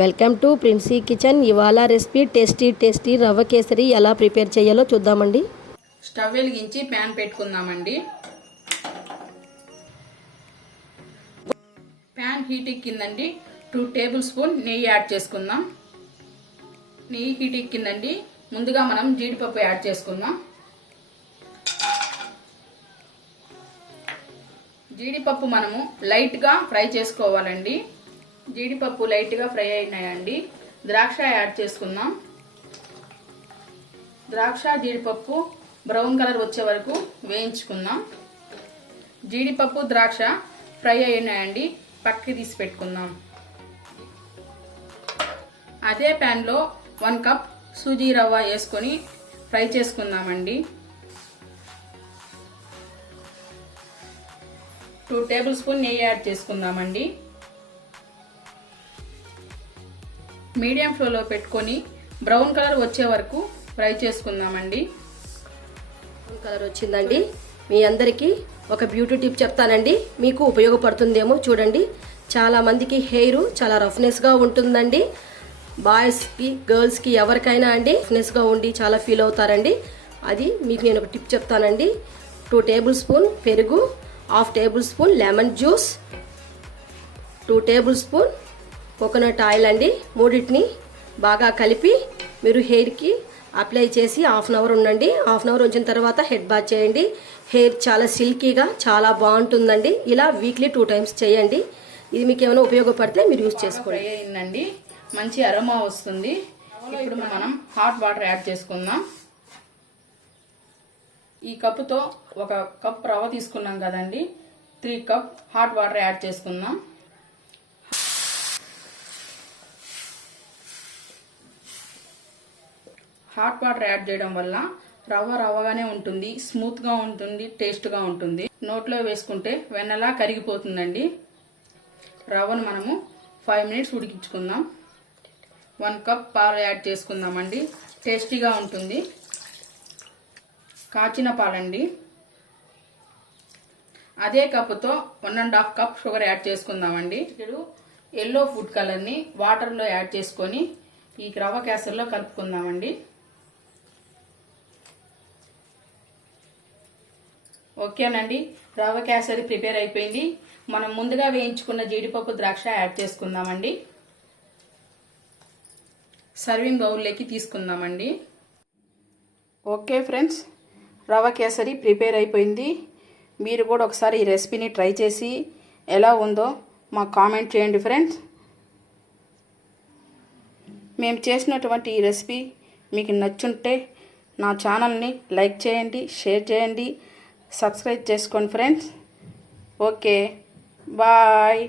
Welcome to Princy kitchen. ఇవాళ recipe tasty rava kesari ఎలా prepare చేయాలో చూద్దామండి. స్టవ్ వెలిగించి ప్యాన్ పెట్టుకుందామండి. ప్యాన్ హీట్ ఎక్కిందండి. 2 టేబుల్ స్పూన్ నెయ్యి యాడ్ చేసుకుందాం. నెయ్యి హీట్ ఎక్కిందండి. ముందుగా మనం జీడిపప్పు యాడ్ చేసుకుందాం. జీడిపప్పు మనము లైట్గా ఫ్రై చేసుకోవాలండి. జీడిపప్పు లైట్గా ఫ్రై అయినాయండి. ద్రాక్ష యాడ్ చేసుకుందాం. ద్రాక్ష జీడిపప్పు బ్రౌన్ కలర్ వచ్చే వరకు వేయించుకుందాం. జీడిపప్పు ద్రాక్ష ఫ్రై అయినాయండి. పక్కకి తీసి పెట్టుకుందాం. అదే ప్యాన్లో 1 కప్ సూజీ రవ్వ వేసుకొని ఫ్రై చేసుకుందామండి. 2 టేబుల్ స్పూన్ నెయ్యి యాడ్ చేసుకుందామండి. మీడియం ఫ్లేమ్లో పెట్టుకొని బ్రౌన్ కలర్ వచ్చే వరకు ఫ్రై చేసుకుందామండి. బ్రౌన్ కలర్ వచ్చిందండి. మీ అందరికీ ఒక బ్యూటీ టిప్ చెప్తానండి, మీకు ఉపయోగపడుతుందేమో చూడండి. చాలా మందికి హెయిర్ చాలా రఫ్నెస్గా ఉంటుందండి. బాయ్స్కి గర్ల్స్కి ఎవరికైనా అండి రఫ్నెస్గా ఉండి చాలా ఫీల్ అవుతారండి. అది మీకు నేను ఒక టిప్ చెప్తానండి. 2 టేబుల్ స్పూన్ పెరుగు, 1/2 table spoon lemon juice, 2 table spoon coconut oil అండి. మూడింటిని బాగా కలిపి మీరు హెయిర్కి అప్లై చేసి 1/2 అవర్ ఉండండి. 1/2 అవర్ ఉంచిన తర్వాత హెడ్ బాత్ చేయండి. హెయిర్ చాలా సిల్కీగా చాలా బాగుంటుందండి. ఇలా వీక్లీ 2 టైమ్స్ చేయండి. ఇది మీకు ఏమైనా ఉపయోగపడితే మీరు యూజ్ చేసుకోండి. ఫ్రై అయిందండి. మంచి అరోమా వస్తుంది. ఇప్పుడు మనం హాట్ వాటర్ యాడ్ చేసుకుందాం. ఈ కప్పుతో 1 కప్ రవ్వ తీసుకున్నాం కదండి. 3 కప్ హాట్ వాటర్ యాడ్ చేసుకుందాం. హాట్ వాటర్ యాడ్ చేయడం వల్ల రవ్వగానే ఉంటుంది, స్మూత్గా ఉంటుంది, టేస్ట్గా ఉంటుంది. నోట్లో వేసుకుంటే వెన్నలా కరిగిపోతుందండి. రవ్వను మనము 5 మినిట్స్ ఉడికించుకుందాం. 1 కప్ పాలు యాడ్ చేసుకుందామండి. టేస్టీగా ఉంటుంది. కాచిన పాలండి. అదే కప్పుతో 1.5 కప్ షుగర్ యాడ్ చేసుకుందామండి. ఇప్పుడు ఎల్లో ఫుడ్ కలర్ని వాటర్లో యాడ్ చేసుకొని ఈ రవ్వ కేసరిలో కలుపుకుందామండి. ఓకేనండి, రవ్వ కేసరి ప్రిపేర్ అయిపోయింది. మనం ముందుగా వేయించుకున్న జీడిపప్పు ద్రాక్ష యాడ్ చేసుకుందామండి. సర్వింగ్ బౌల్లోకి తీసుకుందామండి. ఓకే ఫ్రెండ్స్, రవ్వ కేసరి ప్రిపేర్ అయిపోయింది. మీరు కూడా ఒకసారి ఈ రెసిపీని ట్రై చేసి ఎలా ఉందో మాకు కామెంట్ చేయండి ఫ్రెండ్స్. మేము చేసినటువంటి ఈ రెసిపీ మీకు నచ్చుంటే నా ఛానల్ని లైక్ చేయండి, షేర్ చేయండి, సబ్స్క్రైబ్ చేసుకోండి ఫ్రెండ్స్. Okay, bye.